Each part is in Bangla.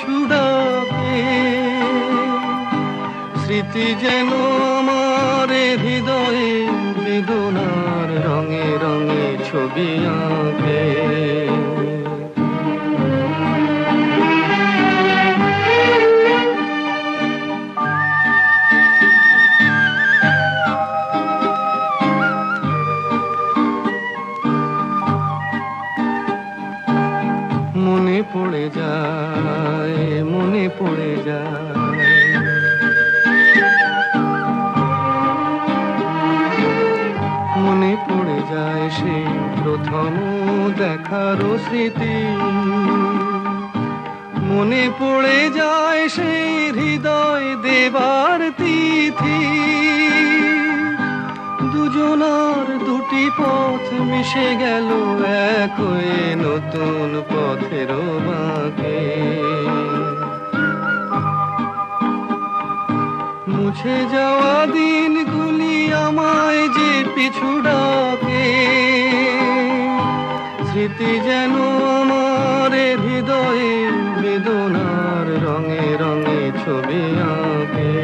পিছু ডাকে, স্মৃতি যেন আমার হৃদয়ে বেদনার রঙে রঙে ছবি আঁকে। মনে পড়ে যায়, মনে পড়ে যায়, মনে পড়ে যায় সেই প্রথম দেখার স্মৃতি, মনে পড়ে যায় সেই হৃদয় দেবার তিথি। দুজনার দুটি পথ মিশে গেল এক হয়ে নতুন পথের বাঁকে। মুছে যাওয়া দিনগুলি আমায় যে পিছু ডাকে, স্মৃতি যেন আমার হৃদয়ে বেদনার রঙে রঙে ছবি আঁকে।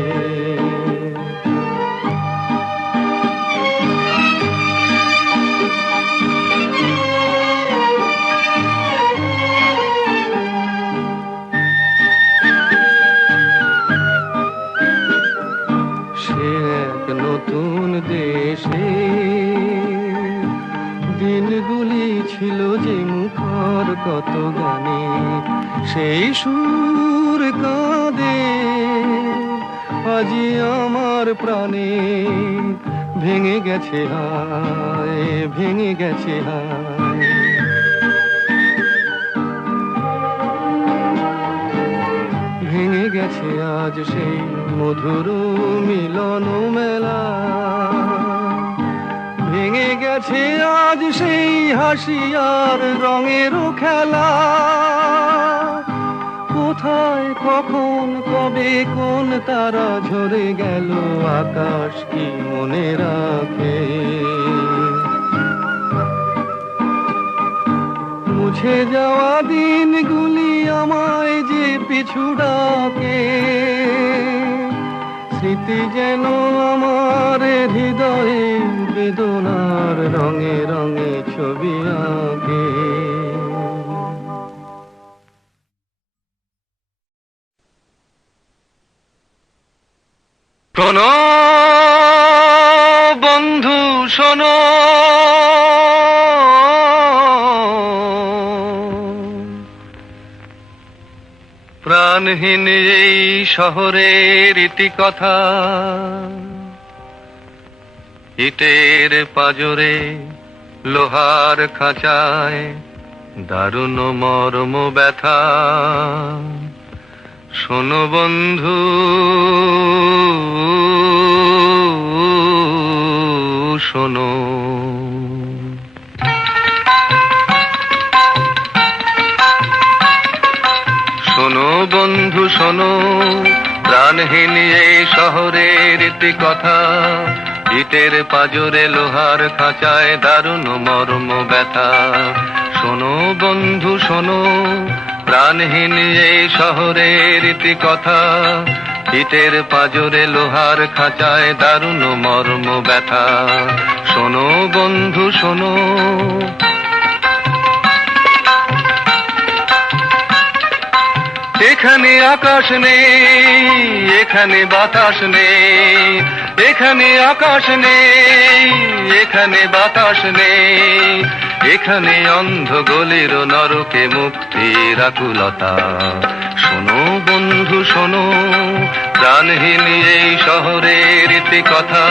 নতুন দেশে দিনগুলি ছিল যে মুখর কত গানে, সেই সুর কাঁদে আজি আমার প্রাণে। ভেঙে গেছে হায়, ভেঙে গেছে হায়, ভেঙে গেছে আজ সেই মধুর মিলন মেলা। ভেঙে গেছে আজ সেই হাসি আর রঙের খেলা। কোথায় কখন কবে কোন তারা ঝরে গেল, আকাশ কি মনে রাখে। মুছে যাওয়া দিনগুলি আমায় যে পিছু ডাকে, স্মৃতি যেন আমার হৃদয়ে বেদনার রঙে রঙে ছবি আঁকে। শোনো বন্ধু শোনো, প্রাণহীন এই শহরের ইতিকথা, ইটের পাজরে লোহার খাঁচায় দারুণ মর্ম ব্যথা। শোনো বন্ধু শোনো, শোনো বন্ধু শোনো, প্রাণহীন এই শহরের ইতিকথা, ইটের পাজরে লোহার খাঁচায় দারুণ মর্ম ব্যথা। শোনো বন্ধু শোনো, প্রাণহীন এই শহরের ইতিকথা, ইটের পাজরে লোহার খাঁচায় দারুণ মর্ম ব্যথা। শোনো বন্ধু শোনো, এখানে আকাশ নেই, এখানে বাতাস নেই, এখানে আকাশ নেই, এখানে বাতাস নেই, এখানে অন্ধ গলির নরকে মুক্তির আকুলতা। শোনো বন্ধু শোনো, প্রাণহীন এই শহরের ইতিকথা,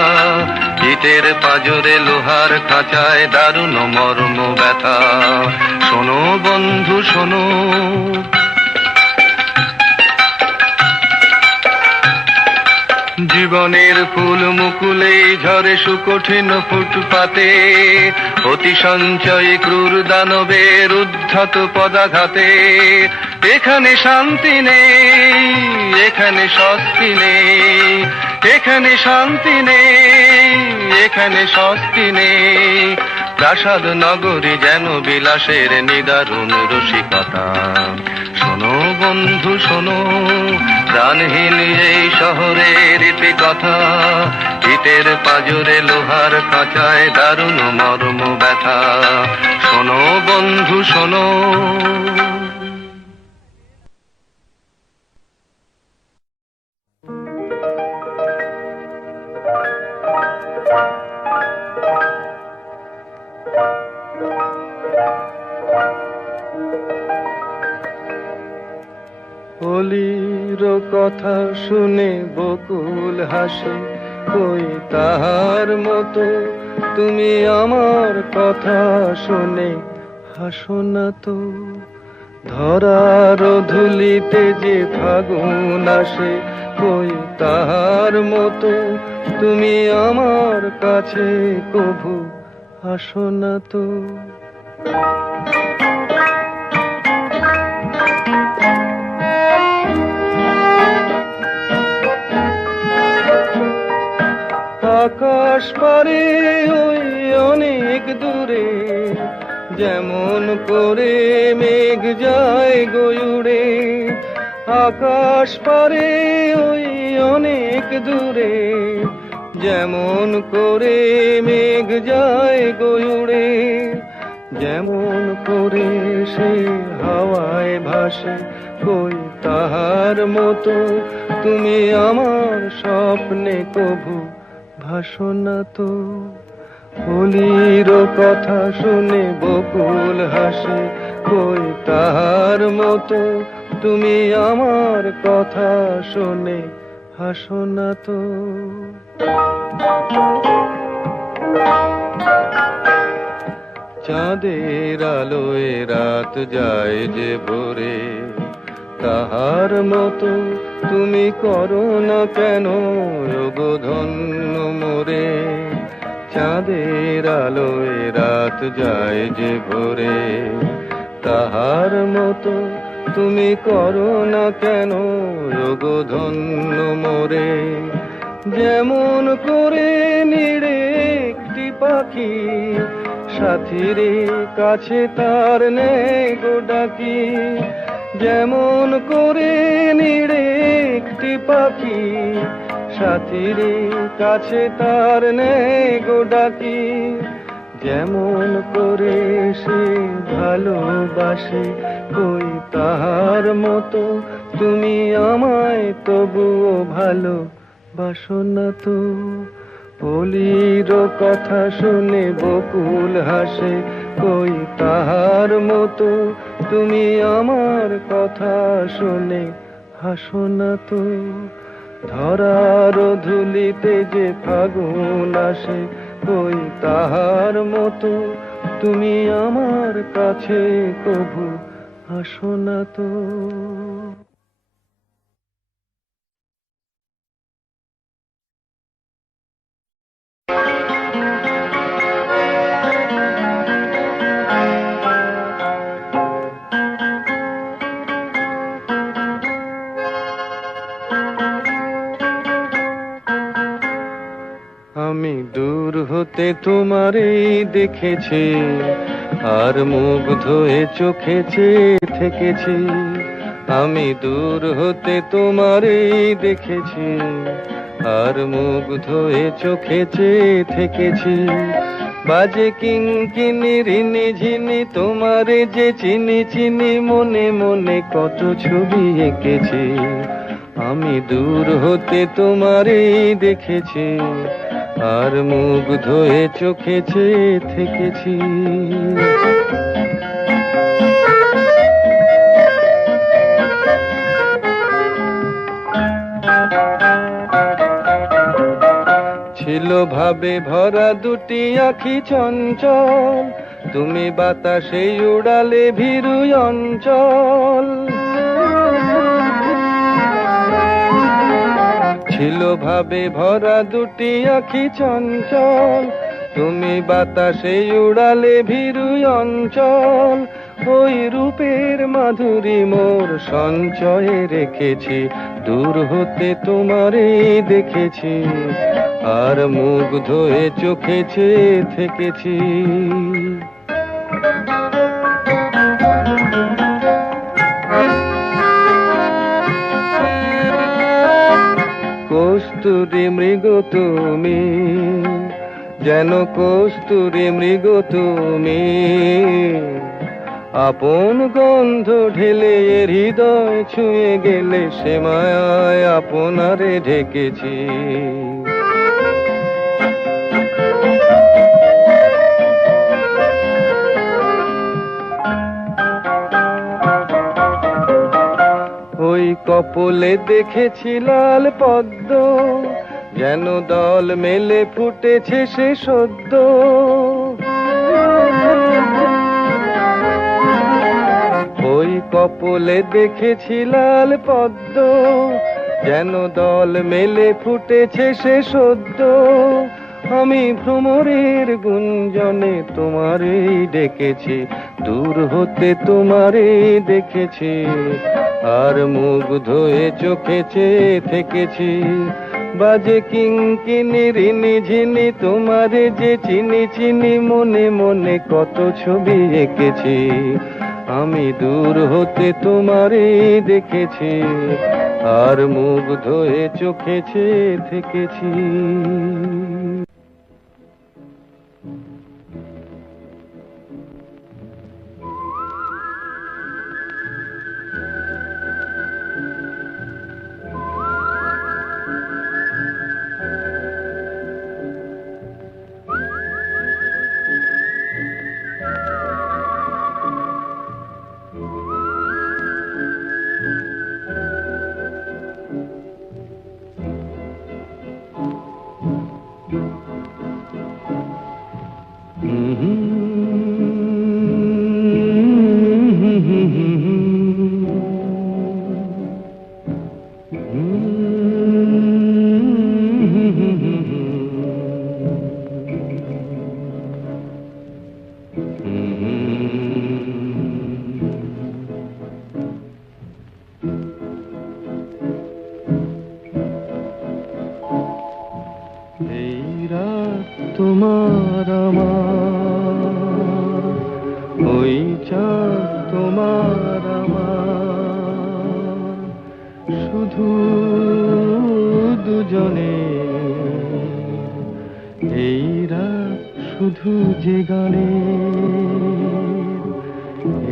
ইটের পাজরে লোহার খাঁচায় দারুণ মর্ম ব্যথা। শোনো বন্ধু শোনো, জীবনের ফুল মুকুলে ঝরে সুকঠিন ফুটপাতে, অতি সঞ্চয় ক্রূর দানবের উদ্ধত পদাঘাতে। এখানে শান্তি নেই, এখানে স্বস্তি নেই, এখানে শান্তি নেই, এখানে স্বস্তি নেই। প্রাসাদ নগরী যেন বিলাসের নিদারুণ রসিকতা। শোনো বন্ধু শোনো, প্রাণহীন এই শহরের ইতি কথা, ইটের পাজরে লোহার খাঁচায় দারুণ মর্ম ব্যথা। শোনো বন্ধু শোনো। অলির কথা শুনে বকুল হাসে, কই তাহার মতো তুমি আমার কথা শুনে হাসো না তো। ধরার ধুলিতে যে ফাগুন আসে, কই তাহার মতো তুমি আমার কাছে কভু আসো না তো। আকাশ পারে ওই অনেক দূরে, যেমন করে মেঘ যায় গয়ুড়ে। আকাশ পারে ওই অনেক দূরে, যেমন করে মেঘ যায় গয়ুড়ে। যেমন করে সে হাওয়ায় ভাসে, কই তাহার মতো তুমি আমার স্বপ্নে কভু ভাসো না তো। অলির কথা শুনে বকুল হাসে, কই তাহার মতো তুমি আমার কথা শুনে হাসো না তো। চাঁদের আলোয় রাত যায় যে ভোরে, তাহার মতো তুমি করো না কেন ওগো ধন্য মোরে। চাঁদের আলোয় রাত যায় যে ভোরে, তাহার মতো তুমি করো না কেন ওগো ধন্য মোরে। যেমন করে নিড়ে একটি পাখি, সাথীরে কাছে তার নেই গো ডাকি। যেমন করে নিড়ে একটি পাখি, সাথীরে কাছে তার নেই গো ডাকি। যেমন করে সে ভালোবাসে, কই তাহার মতো তুমি আমায় তবুও ভালোবাসো না তো। অলির কথা শুনে বকুল হাসে, কই তাহার মতো তুমি আমার কথা শুনে হাসো না তো। ধরার ধুলিতে যে ফাগুন আসে, কই তাহার মতো তুমি আমার কাছে কভু হাসো না তো। আমি দূর হতে তোমারই দেখেছি, আর মুগ্ধ হয়ে চোখে চেয়ে থেকেছি। আমি দূর হতে তোমারই দেখেছি, আর মুগ্ধ হয়ে চোখে চেয়ে থেকেছি। বাজে কিঙ্কিনি রিনি ঝিনি তোমারে যে চিনি চিনি, মনে মনে কত ছবি এঁকেছি। আমি দূর হতে তোমারই দেখেছি, আর মুগ্ধ হয়ে চোখে চেয়ে থেকেছি। ছিল ভাবে ভরা দুটি আখি চঞ্চল, তুমি বাতাসে উড়ালে ভীরু অঞ্চল। ছিল ভাবে ভরা দুটি আখি চঞ্চল, তুমি বাতাসে উড়ালে ভীরু অঞ্চল। ওই রূপের মাধুরী মোর সঞ্চয়ে রেখেছি, দূর হতে তোমারে দেখেছি, আর মুগ্ধ হয়ে চোখে চেয়ে থেকেছি। কস্তুরী মৃগ তুমি, যেন কস্তুরী মৃগ তুমি। আপন গন্ধ ঢেলে হৃদয় ছুঁয়ে গেলে সে মায়ায় আপনারে ঢেকেছি। ওই কপলে দেখেছি লাল পদ্ম, যেন দল মেলে ফুটেছে সে সদ্য। ওই কপলে দেখেছি লাল পদ্ম, যেন দল মেলে ফুটেছে সে সদ্য। আমি ভ্রমরের গুঞ্জনে তোমারই ডেকেছি, দূর হতে তোমারই দেখেছি, আর মুগ্ধ হয়ে চোখে চেয়ে থেকেছি। বাজে কিঙ্কিনি রিনি ঝিনি তোমারে যে চিনি চিনি, মনে মনে কত ছবি এঁকেছি। আমি দূর হতে তোমারে দেখেছি, আর মুগ্ধ হয়ে চোখে চেয়ে থেকেছি। তোমার আমার, ওই চাঁদ তোমার আমার, শুধু দুজনে এই রাত শুধু যে গানে,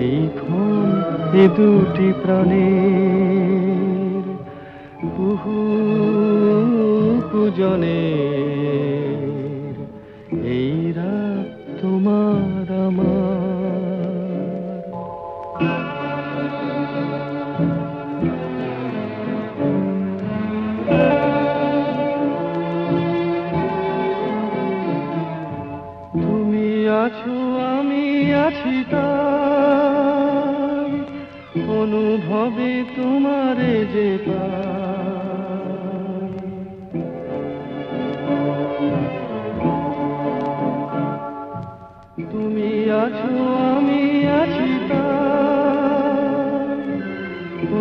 এই ক্ষণ এ দুটি প্রাণের বহু পূজনে। এই রাত তোমার আমার। তুমি আছো আমি আছি তাই, অনুভবে তোমারে যে পাই। তুমি আছো আমি আছি তাই,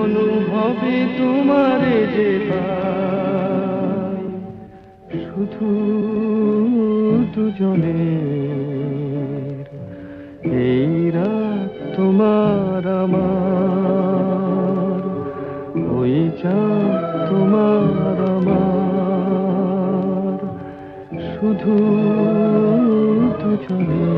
অনুভবে তোমারে যে পাই। শুধু দুজনের এই রাত তোমার আমার, ওই চাঁদ তোমার আমার, শুধু দুজনের।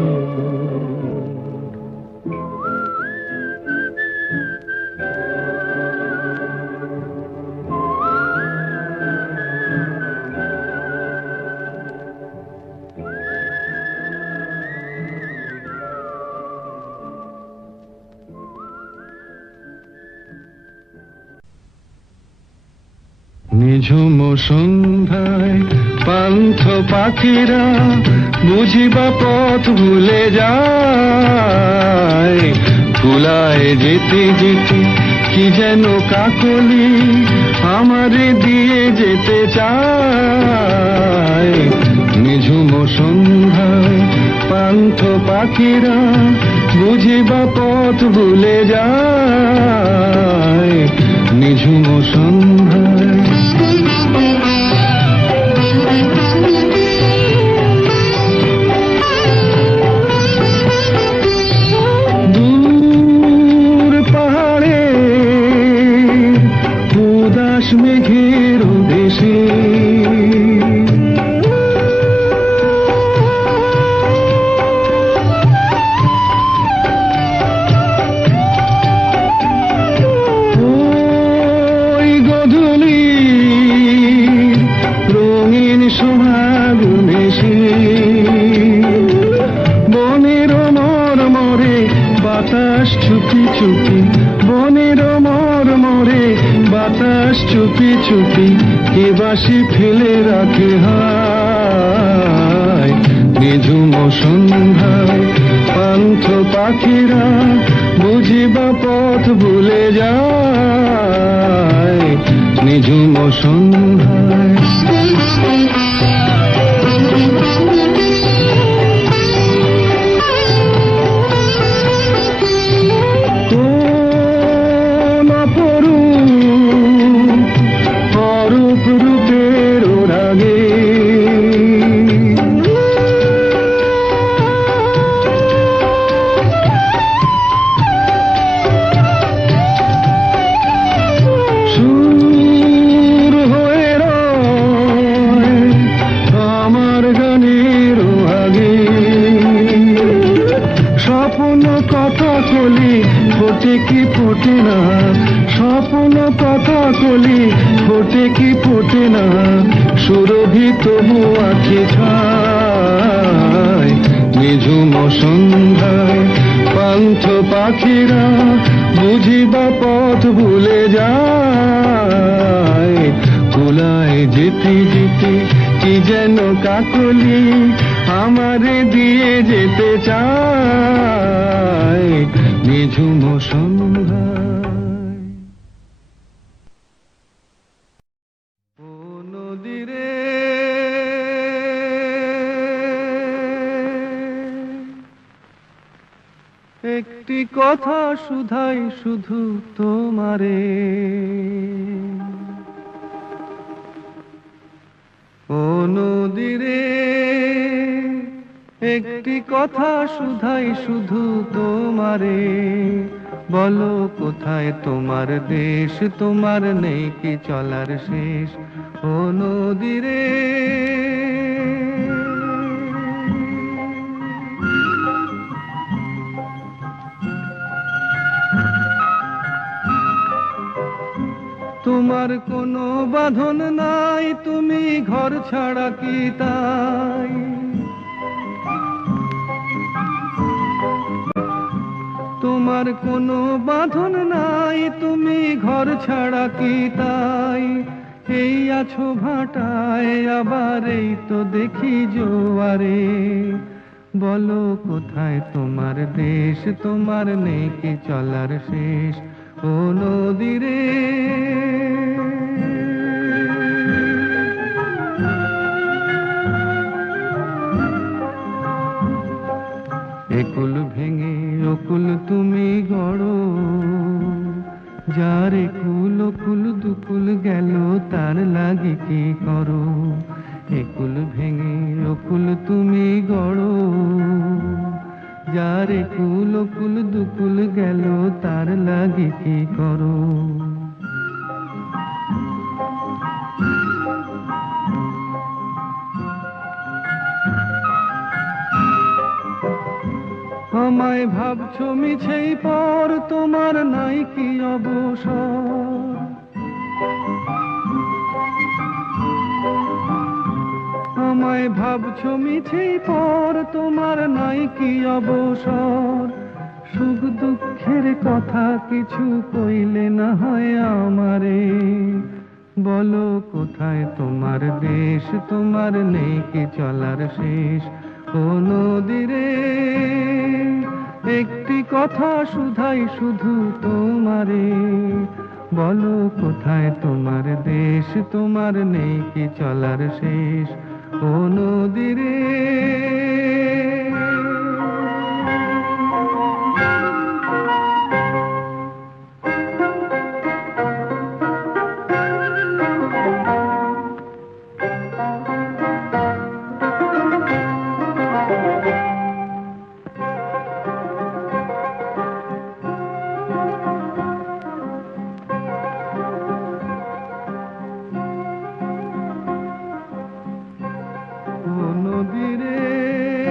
নিঝুম সন্ধ্যায় পান্থ পাখিরা বুঝিবা পথ ভুলে যায়। কুলায় যেতে যেতে কি যেন কাকলি আমারে দিয়ে যেতে চায়। নিঝুম সন্ধ্যায় পান্থ পাখিরা বুঝিবা পথ ভুলে যায়। নিঝুম সন্ধ্যায় দূর পাহাড়ে উদাস মেঘের দেশে সোহাগ নেশে বনের মরমরে বাতাস চুপি চুপি বনের মরমরে বাতাস চুপি চুপি কে বাসি ফেলে রাখে হায় নিঝুম সন্ধ্যায় পান্থ পাখিরা বুঝিবা পথ ভুলে যায় নিঝুম সন্ধ্যায় ফোটে কি ফোটে না স্বপ্ন কথা কলি ফোটে কি ফোটে না সুরভি তবু আঁখি ছায় নিঝুম সন্ধ্যায় পান্থ পাখিরা বুঝিবা পথ ভুলে যায় কুলায় যেতে যেতে কি যেন কাকলি আমারে দিয়ে যেতে চায় নিঝুম সন্ধ্যায় ও নদীরে একটি কথা শুধাই শুধু তোমারে ও নদীরে একটি কথা শুধাই শুধু তোমারে বলো কোথায় তোমার দেশ তোমার নেই কি চলার শেষ ও নদীরে তোমার কোনো বাঁধন নাই তুমি ঘর ছাড়া কি তাই তোমার কোনো বাঁধন নাই তুমি ঘর ছাড়া কি তাই এই আছো ভাটায় আবার এই তো দেখি জোয়ারে বলো কোথায় তোমার দেশ তোমার নেই কি চলার শেষ ও নদীরে একুল ভেঙে অকুল তুমি গড়ো যার একুল অকুল দুকুল গেল তার লাগে কি করো একুল ভেঙে অকুল তুমি গড়ো যার একুল অকুল দুকুল গেল তার লাগে কি করো আমায় ভাবছো মিছেই পর তোমার নাই কি অবসর আমায় ভাবছো মিছেই পর তোমার নাই কি অবসর সুখ দুঃখের কথা কিছু কইলে না হয় আমারে বলো কোথায় তোমার দেশ তোমার নেই কি চলার শেষ ও নদীরে একটি কথা শুধাই শুধু তোমারে বলো কোথায় তোমার দেশ তোমার নেই কি চলার শেষ ও নদীরে নদীরে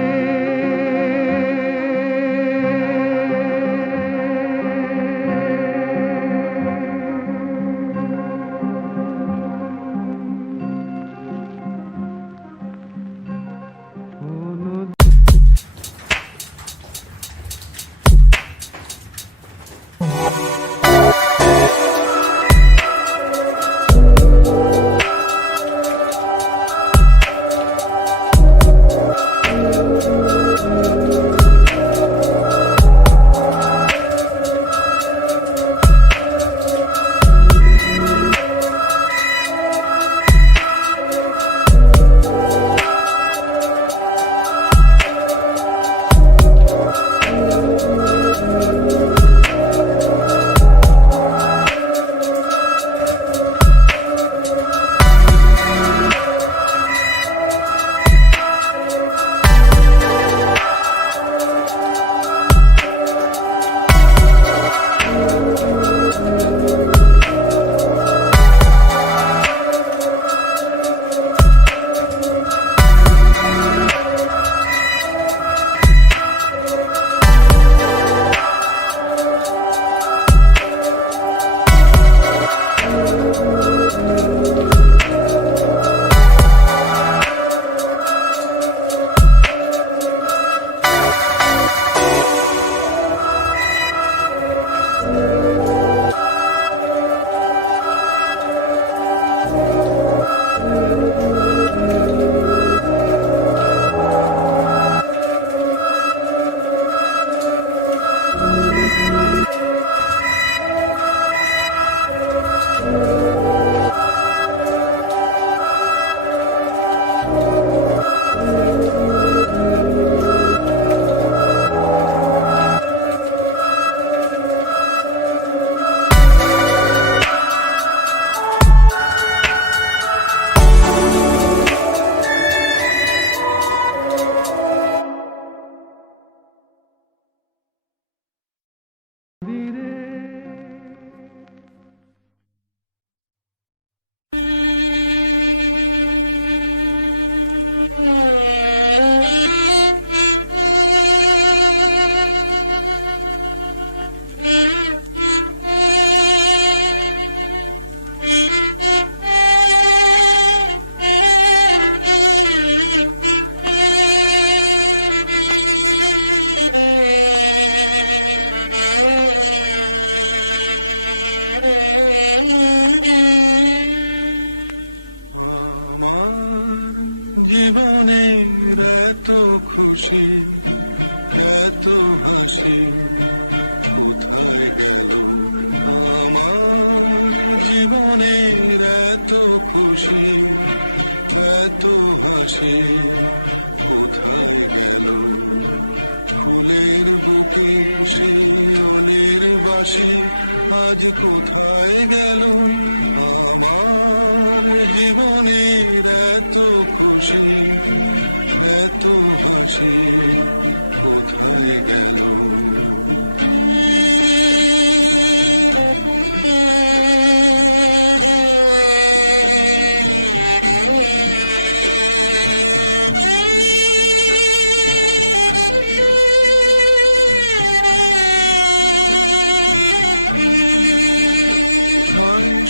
জীবনের এত খুশি এত হাসি কোথায় গেল আমার জীবনের এত খুশি এত হাসি কোথায় গেল ফুলের বুকে শিওলের বাঁশি আজ কোথায় গেল আমার জীবনের এত খুশি এত হাসি কোথায় গেল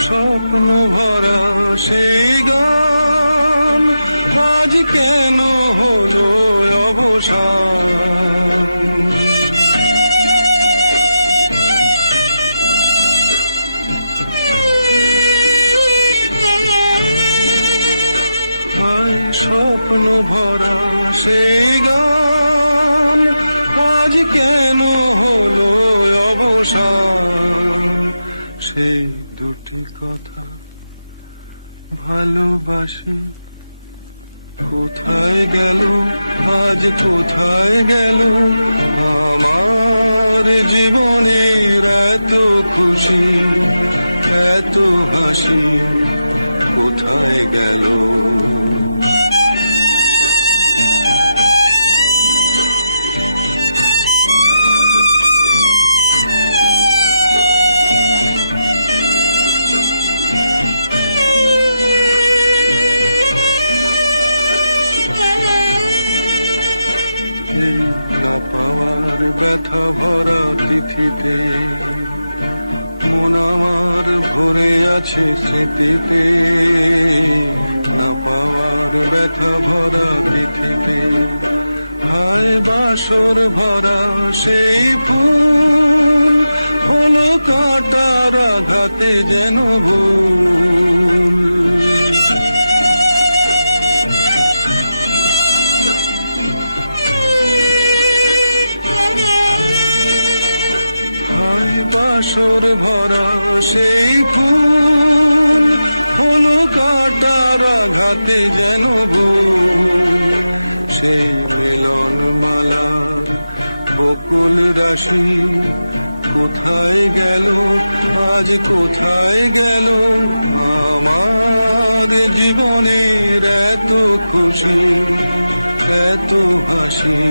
স্বপ্ন ভরা সেই গান আজ কেন হলো অবসান হায় স্বপ্ন ভরা সেই গান আজ কেন হলো অবসান সেই দুটি কথা ভালোবাসি কোথায় গেল আজ কোথায় গেল আমার জীবনের এত খুশি এত হাসি কোথায় গেল না পাওয়ার ব্যথা ভরা তিথিতে মন আমার ভরে আছে স্মৃতিতে না পাওয়ার ব্যথা ভরা তিথিতে হায় বাসর ভরা সেই ফুল হলো কাঁটার আঘাতে যেন ভুল বাসর ভরা সেই ফুল হলো কাঁটার আঘাতে যেন ভুল সেই মিলন মালার বকুল রাশি কোথায় গেল আজ কোথায় গেল আমার জীবনের এত খুশি এত হাসি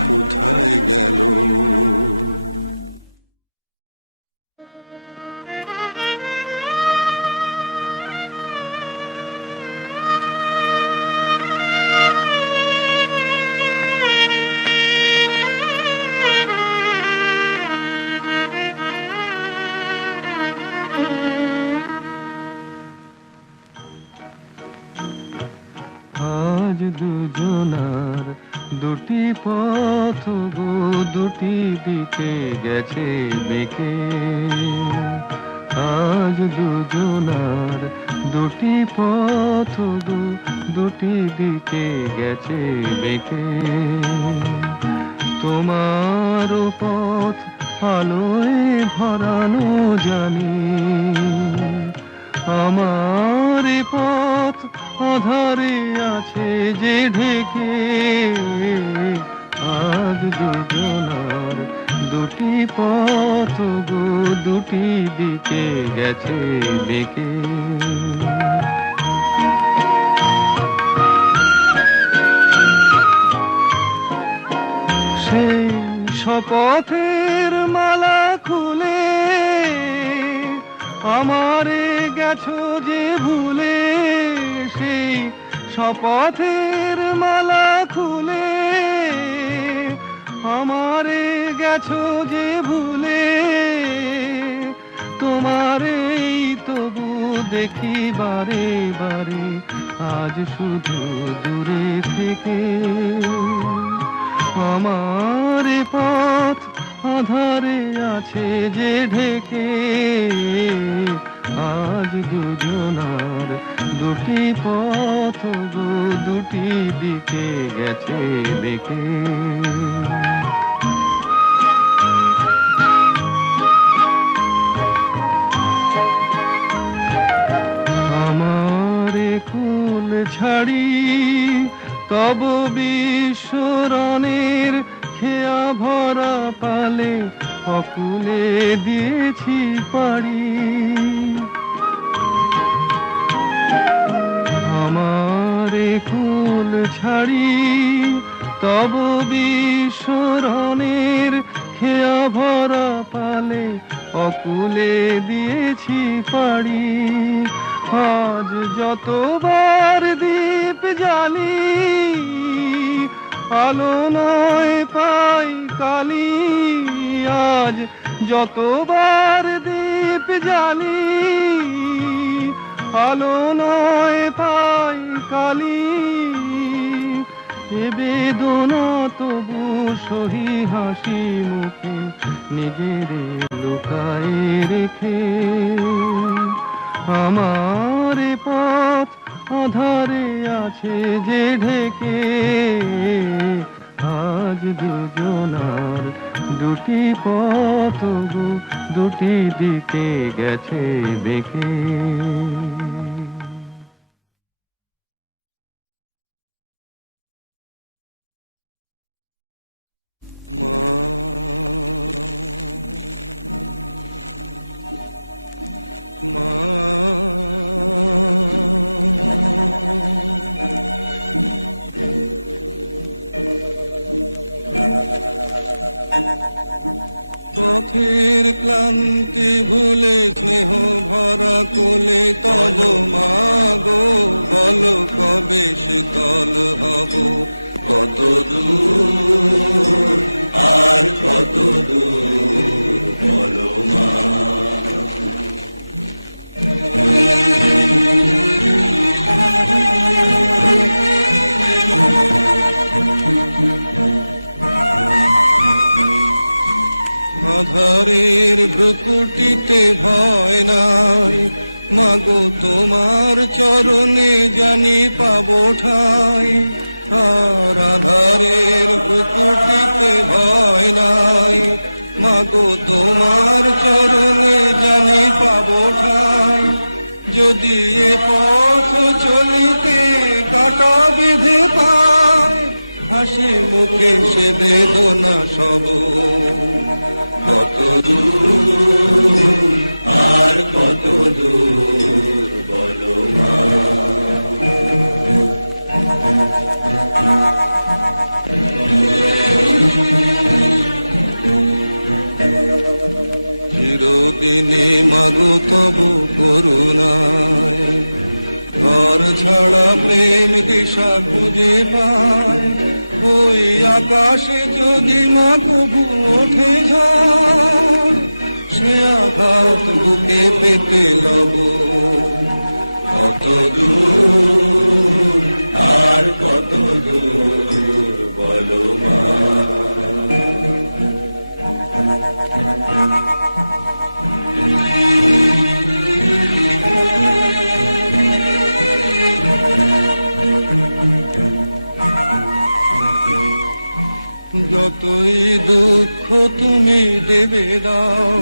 কোথায় গেল আজ দুজনার দুটি পথ গো, দুটি দিকে গেছে বেঁকে। আজ দুজনার দুটি পথ গো, দুটি দিকে গেছে বেঁকে। তোমার পথ আলোয় ভরানো জানি, আমার পথ আধারে আছে যে ঢেকে। আজ দুজনার দুটি পথ গো, দুটি দিকে গেছে বেঁকে। সেই শপথের মালা খুলে আমারে গেছো যে ভুলে। সেই শপথের মালা খুলে আমারে গেছো যে ভুলে। তোমারেই তবু দেখি বারে বারে, আজ শুধু দূরে থেকে। আমার পথ আধারে আছে যে ঢেকে। আজ দুজনার দুটি পথ গো, দুটি দিকে গেছে বেঁকে। আমারে কুল ছাড়ি তব বিশ্বরণের খেয়া ভরা পালে অকুলে দিয়েছি পাড়ি। আমারে কুল ছাড়ি তব বিশ্বরণের খেয়া ভরা পালে অকুলে দিয়েছি পাড়ি। আজ যতবার দীপ জ্বালি আলো নয় পাই কালি। আজ যতবার দীপ জ্বালি আলো নয় পাই কালি। এ বেদনা তবু সহি হাসি মুখে নিজের লুকায়ে রেখে। আমার পথ আধারে আছে যে ঢেকে। আজ দুজনার দুটি পথ গো, দুটি দিকে গেছে বেঁকে। পথের ক্লান্তি ভুলে স্নেহ ভরা কোলে তব মাগো, বলো কবে শীতল হব। কত দূর আর কত দূর বলো মা। আধারের ভ্রুকুটিতে ভয় নাই, মাগো তোমার চরণে জানি পাবো ঠাই। আর আধারের ভ্রুকুটিতে ভয় নাই, মাগো তোমার চরণে জানি পাবো ঠাই। যদি এ পথ চলিতে কাটা বিধে পায়, হাসি মুখে সে বেদনা সব। কত দূর আর কত দূর বলো মা। চিরদিনে মাগো তবু করুণায়, ঘর ছাড়া প্রেম দিশা খুঁজে পায়। ওই আকাশে যদি মা কবু ওঠে ঝড়, সে আঘাত বুকে পেতে লব। কত দূর আর কত যতই দুঃখ তুমি দেবে দাও,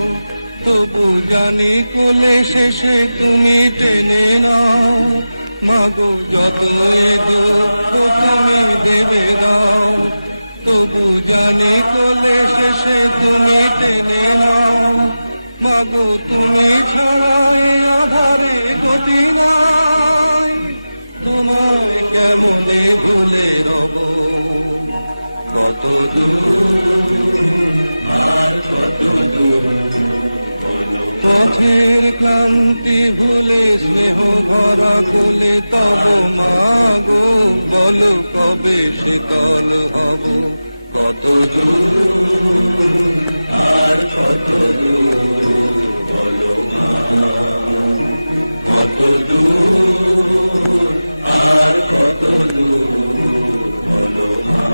তবু জানি কোলে শেষে তুমি টেনে নাও। মাগো যতই দুঃখ তুমি দেবে দাও, তবু জানি কোলে শেষে তুমি টেনে নাও। মাগো তুমি ছাড়া এ আধারে গতি নাই, তোমায় কেমনে ভুলে রব। কত দূর আর কত দূর, পথের ক্লান্তি ভুলে স্নেহ ভরা কোলে তব মাগো, বলো কবে শীতল হব। কত দূর আর কত দূর, বলো মা, কত দূর আর কত দূর, বলো মা।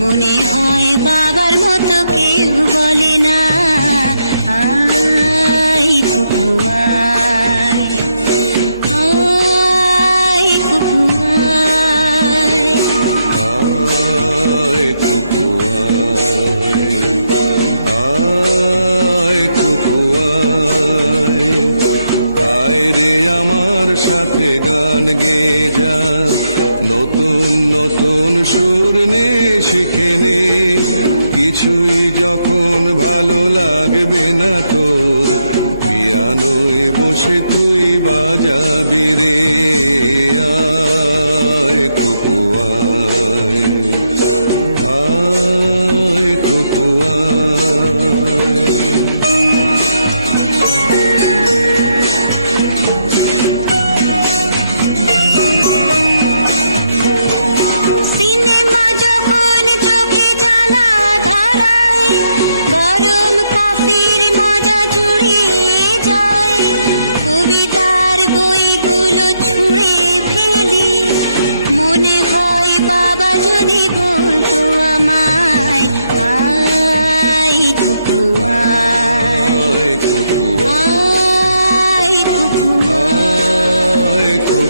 মনে হয় বাবার মতো কেউ বলে না, আই কুকু আয়, আয় কুকু আয়, আয় কুকু আয়, আয় কুকু আয়, আয় রে আমার সাথে গান গেয়ে যা, নতুন নতুন সুর নে শিখে নে, কিছুই যখন ভালো লাগবে না তোর, পিয়ানোয় বসে তুই বাজাবি রে, আয় কুকু আয়, আয় কুকু আয়। সিনেমা যখন চোখে জ্বালা ধরায়, গরম কফির মজা জুড়িয়ে যায়, কবিতার বইগুলো ছুঁড়ে ফেলি, মনে হয় বাবা যদি বলতো আমায়, আয় কুকু আয়, আয় কুকু আয় কুকু আয়, কুকু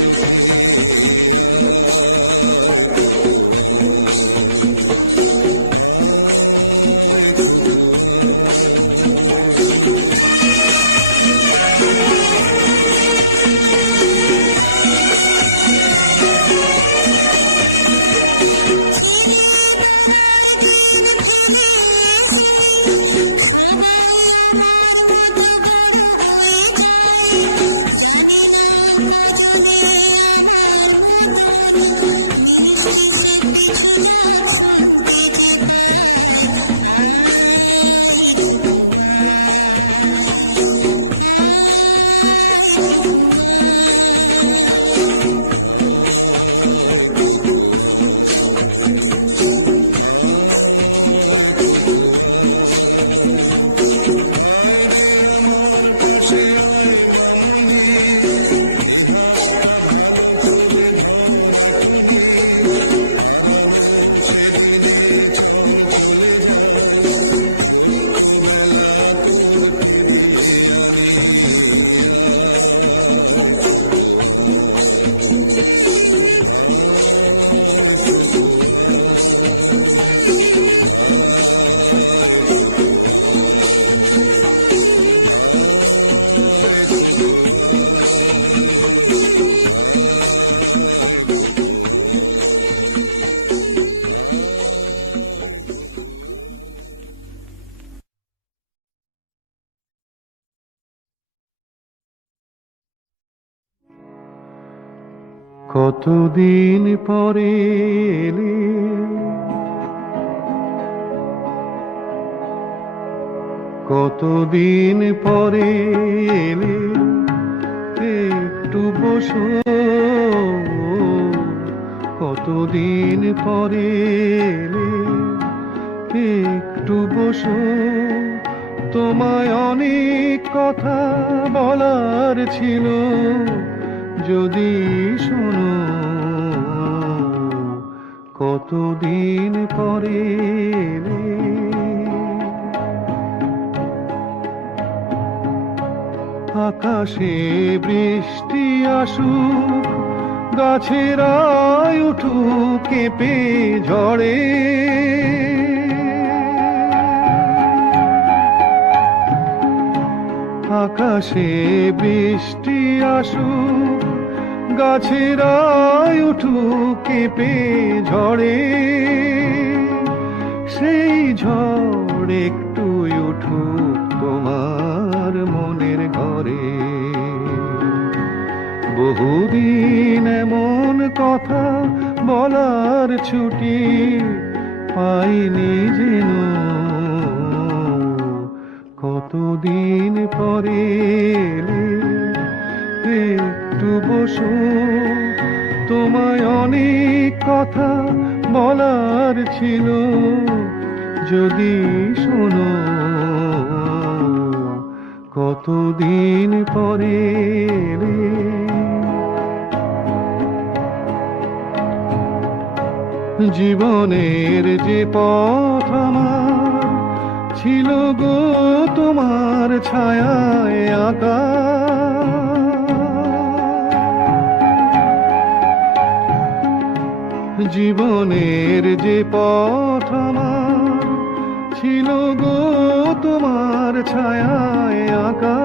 চোখে আয় কুকু আয়, আয় কুকু আয়। ছেলেবেলার দিন ফেলে এসে সবাই আমার মতো বড় হয়ে যায়। জানি না কজনে আমার মতন মিষ্টি সে পিছু ডাক শুনতে যে পায়। আয় কুকু আয়, আয় কুকু আয়। আয় কুকু আয়, আয় কুকু আয়। আয় রে আমার পাশে আয় মামুনি, এ হাতটা ভালো করে ধর এখনি। হারানো সেদিনে চল চলে যায়, ছোট্ট বেলা তোর ফিরিয়ে আনি। আয় কুকু আয়, আয় কুকু আয়, আয় কুকু আয়, আয় কুকু আয়, আয় কুকু আয়, আয় কুকু আয়। কতদিন পরে এলে, কতদিন পরে এলে, একটু বসো। কতদিন পরে এলে, একটু বসো। তোমায় অনেক কথা বলার ছিল, যদি শোনো। কতদিন পরে এলে, আকাশে বৃষ্টি আসুক, গাছেরায় উঠুক কেঁপে ঝড়ে। আকাশে বৃষ্টি আসুক, গাছেরায় উঠুক কেঁপে ঝড়ে। সেই ঝড় একটু উঠুক তোমার মনের ঘরে। বহুদিন এমন কথা বলার ছুটি পাইনি যেন। কতদিন পরে এলে, একটু বসো। তোমায় অনেক কথা বলার ছিল, যদি শোনো। কতদিন পরে এলে, জীবনের যে পথ আমার ছিল গো তোমার ছায়ায় আঁকা। জীবনের যে পথ আমার ছিল গো তোমার ছায়ায় আঁকা।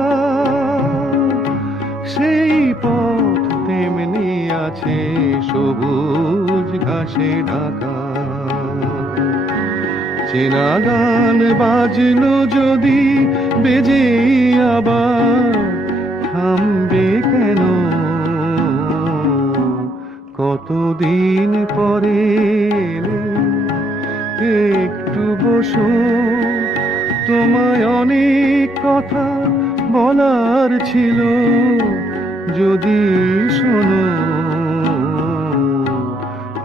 সেই পথ তেমনি আছে সবুজ ঘাসে ঢাকা। চেনা গান বাজলো যদি বেজে আবার, থামবে কেন? কতদিন পরে এলে, একটু বসো। তোমায় অনেক কথা বলার ছিল, যদি শোনো।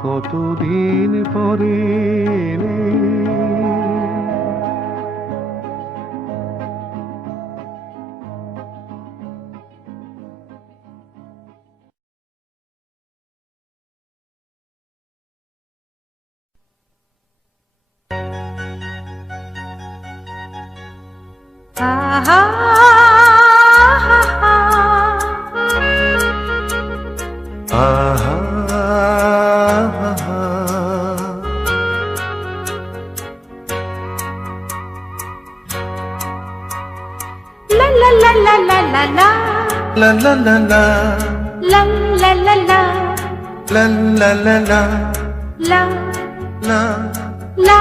কতদিন পরে এলে, লা লা লা লা লা লা লা লা লা লা লা লা লা লা লা।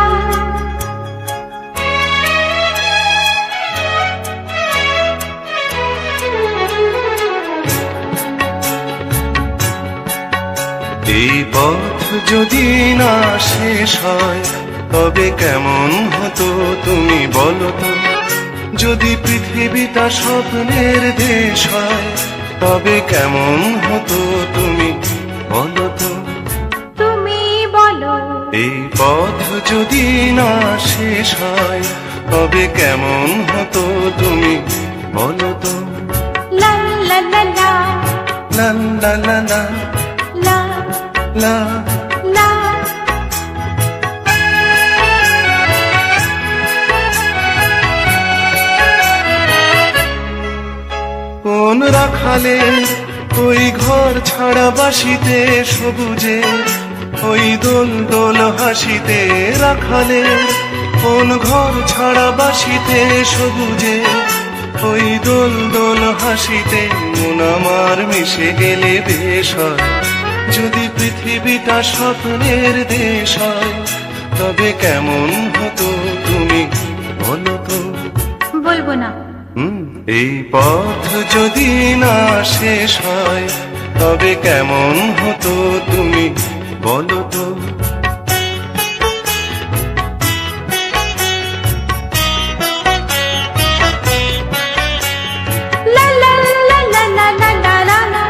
এই পথ যদি না শেষ হয় তবে কেমন হতো তুমি বলো তো। যদি পৃথিবীটা স্বপ্নের দেশ হয় তবে কেমন হতো তুমি বলো তো। তুমি বলো এই পথ যদি না শেষ হয় তবে কেমন হতো তুমি বলো তো। লা লা লা লা লা লা লা লা লা লা লা। কোন রাখালে ওই ঘর ছাড়া বাসিতে সবুজে ওই দোল দোল হাসিতে রাখালে কোন ঘর ছাড়া বাসিতে সবুজে ওই দোল দোল হাসিতে মন আমার মিশে গেলে বেশ হয়। যদি পৃথিবীটা স্বপ্নের দেশ হয় তবে কেমন হতো তুমি বলো তো। বলবো না। এই পথ যদি না শেষ হয় তবে কেমন হতো তুমি বলো তো। লা লা লা লা লা লা লা লা লা।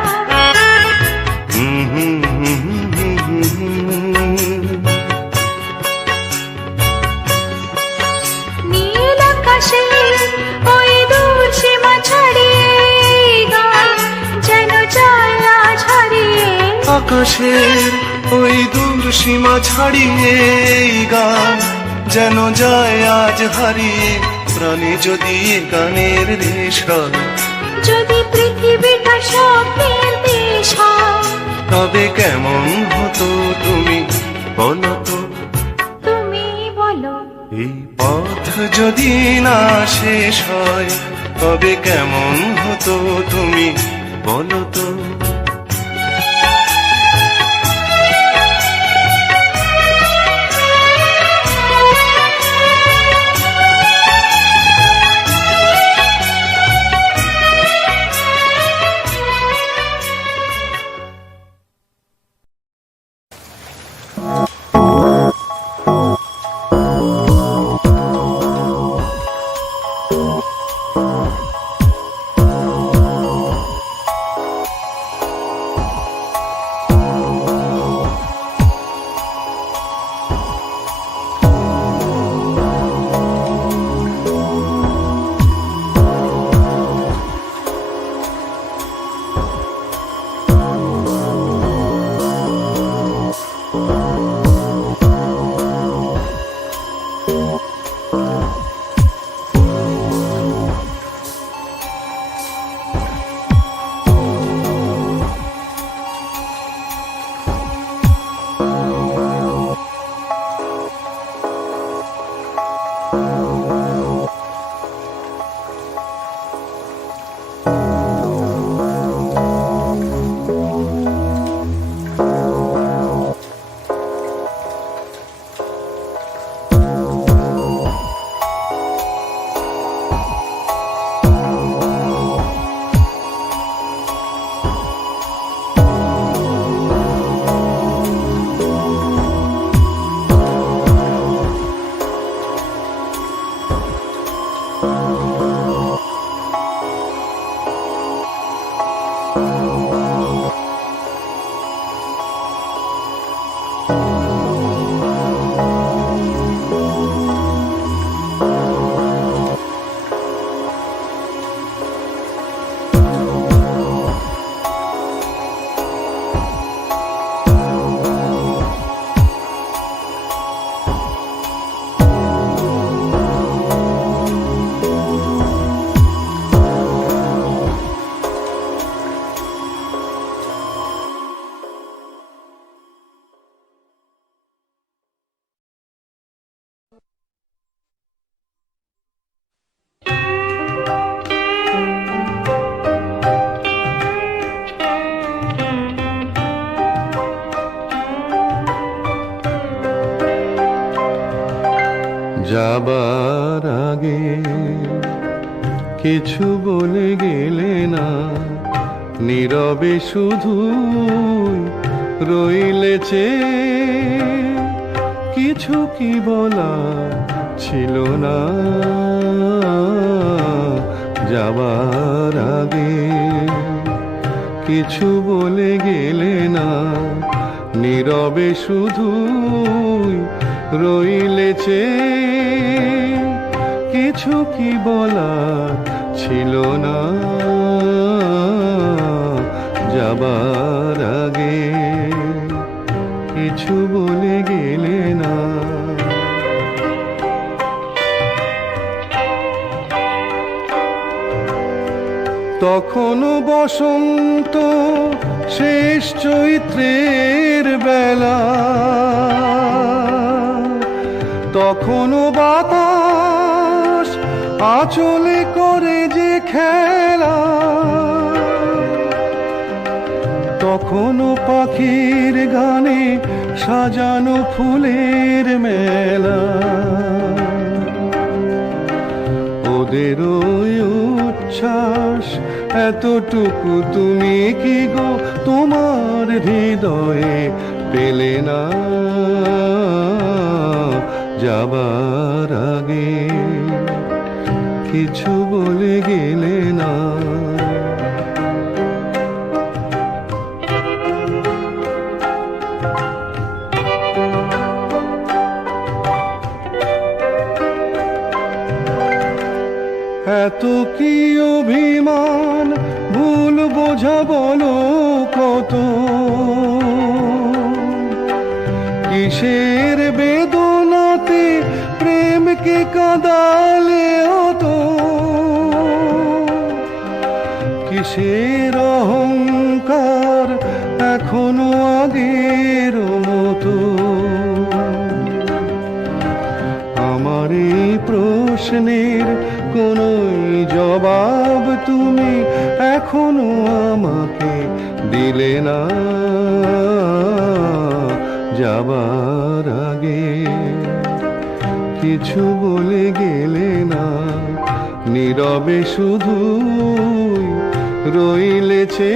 হুম হুম হুম হুম হুম হুম। নীল আকাশে ওই দূর সীমা ছাড়িয়ে গান যেন যায় আজ হারিয়ে। আকাশের ওই দূর সীমা ছাড়িয়ে এই গান যেন যায় আজ হারিয়ে। প্রাণী যদি এ গানের দেশ হয় যদি পৃথিবীটা স্বপ্নের দেশ হয় তবে কেমন হতো তুমি বলো তো। তুমি বলো। এই পথ যদি না শেষ হয় তবে কেমন হতো তুমি বলো তো। যাবার আগে কিছু বলে গেলে না, নীরবে শুধু রইলেছে, কিছু কি বলা ছিল না। যাবার আগে কিছু বলে গেলে না, নীরবে শুধু রইলেছে, কিছু কি বলা ছিল না। যাবার আগে কিছু বলে গেলে না। তখনও বসন্ত শেষ চৈত্রের বেলা, তখনও বাতাস আঁচলে করে যে খেলা, তখনও পাখির গানে সাজানো ফুলের মেলা। ওদের ওই উচ্ছ্বাস এতটুকু তুমি কি গো তোমার হৃদয়ে পেলে না। যাবার আগে কিছু বলে গেলে না। এত কি অভিমান ভুল বোঝা বলো কত, কিসের বেদনাতে প্রেমকে কাঁদালে হতো, কিসের অহংকার এখনো আগের মতো। আমার এই প্রশ্নের কোনোই জবাব তুমি এখনো আমাকে দিলে না। যাবার আগে কিছু বলে গেলে না, নীরবে শুধু রইলেছে,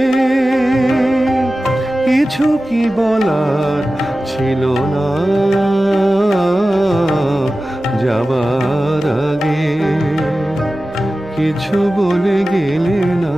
কিছু কি বলার ছিল না। যাবার আগে কিছু বলে গেলে না।